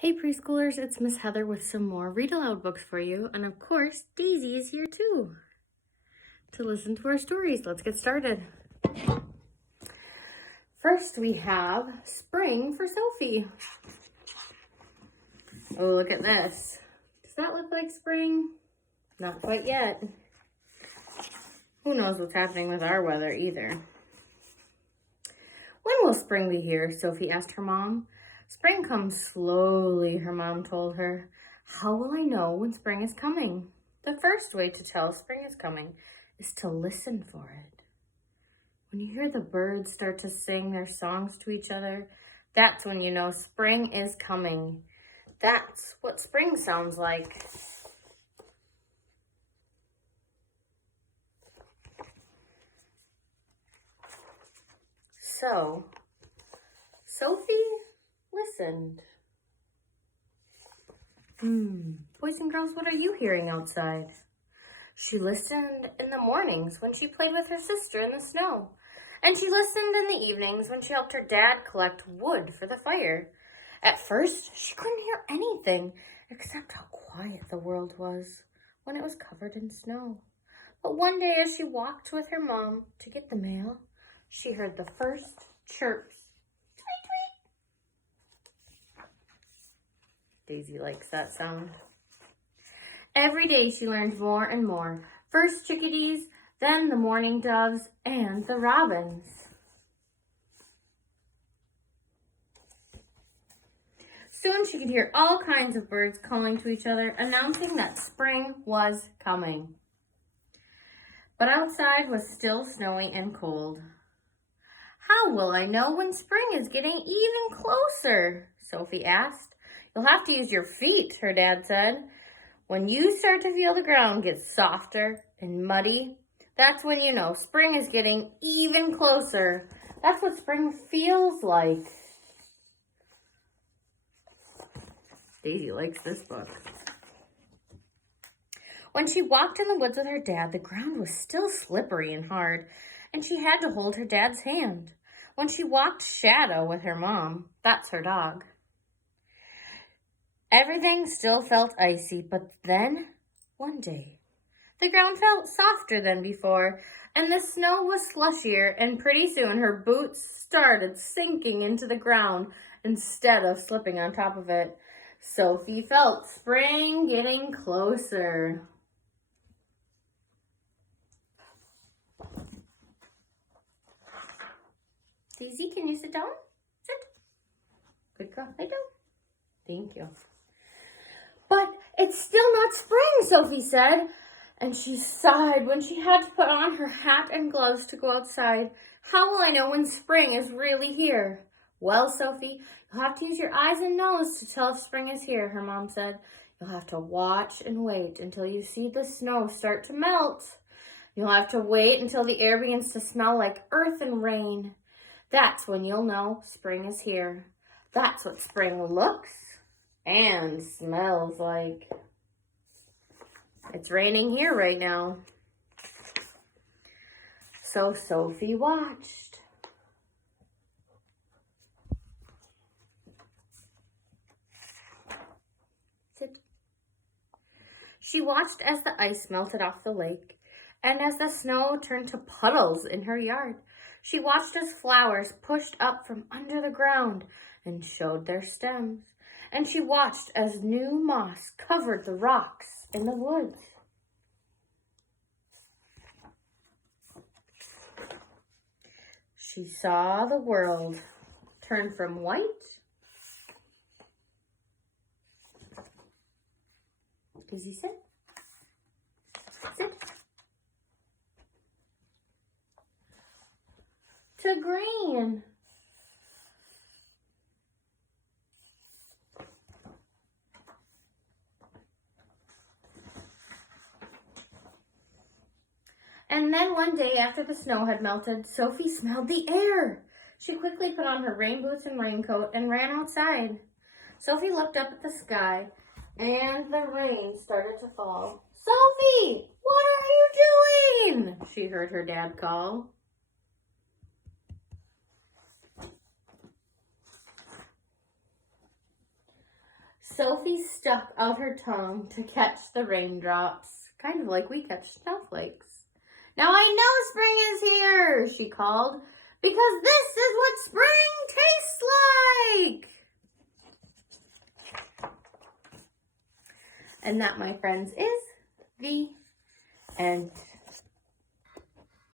Hey preschoolers, it's Miss Heather with some more Read Aloud books for you. And of course, Daisy is here too to listen to our stories. Let's get started. First, we have Spring for Sophie. Oh, look at this. Does that look like spring? Not quite yet. Who knows what's happening with our weather either. When will spring be here? Sophie asked her mom. Spring comes slowly, her mom told her. How will I know when spring is coming? The first way to tell spring is coming is to listen for it. When you hear the birds start to sing their songs to each other, that's when you know spring is coming. That's what spring sounds like. So, Sophie listened. Boys and girls, what are you hearing outside? She listened in the mornings when she played with her sister in the snow. And she listened in the evenings when she helped her dad collect wood for the fire. At first, she couldn't hear anything except how quiet the world was when it was covered in snow. But one day as she walked with her mom to get the mail, she heard the first chirps. Daisy likes that sound. Every day she learned more and more. First chickadees, then the mourning doves, and the robins. Soon she could hear all kinds of birds calling to each other, announcing that spring was coming. But outside was still snowy and cold. How will I know when spring is getting even closer? Sophie asked. You'll have to use your feet, her dad said. When you start to feel the ground get softer and muddy, that's when you know spring is getting even closer. That's what spring feels like. Daisy likes this book. When she walked in the woods with her dad, the ground was still slippery and hard, and she had to hold her dad's hand. When she walked Shadow with her mom, that's her dog, everything still felt icy, but then, one day, the ground felt softer than before, and the snow was slushier, and pretty soon her boots started sinking into the ground instead of slipping on top of it. Sophie felt spring getting closer. Daisy, can you sit down? Sit. Good girl. Lay down. Thank you. But it's still not spring, Sophie said, and she sighed when she had to put on her hat and gloves to go outside. How will I know when spring is really here? Well, Sophie, you'll have to use your eyes and nose to tell if spring is here, her mom said. You'll have to watch and wait until you see the snow start to melt. You'll have to wait until the air begins to smell like earth and rain. That's when you'll know spring is here. That's what spring looks and smells like. It's raining here right now. So Sophie watched. She watched as the ice melted off the lake and as the snow turned to puddles in her yard. She watched as flowers pushed up from under the ground and showed their stems. And she watched as new moss covered the rocks in the woods. She saw the world turn from white Daisy, sit. Sit. To green. And then one day after the snow had melted, Sophie smelled the air. She quickly put on her rain boots and raincoat and ran outside. Sophie looked up at the sky and the rain started to fall. Sophie, what are you doing? She heard her dad call. Sophie stuck out her tongue to catch the raindrops, kind of like we catch snowflakes. "Now I know spring is here," she called, "because this is what spring tastes like." And that, my friends, is the end.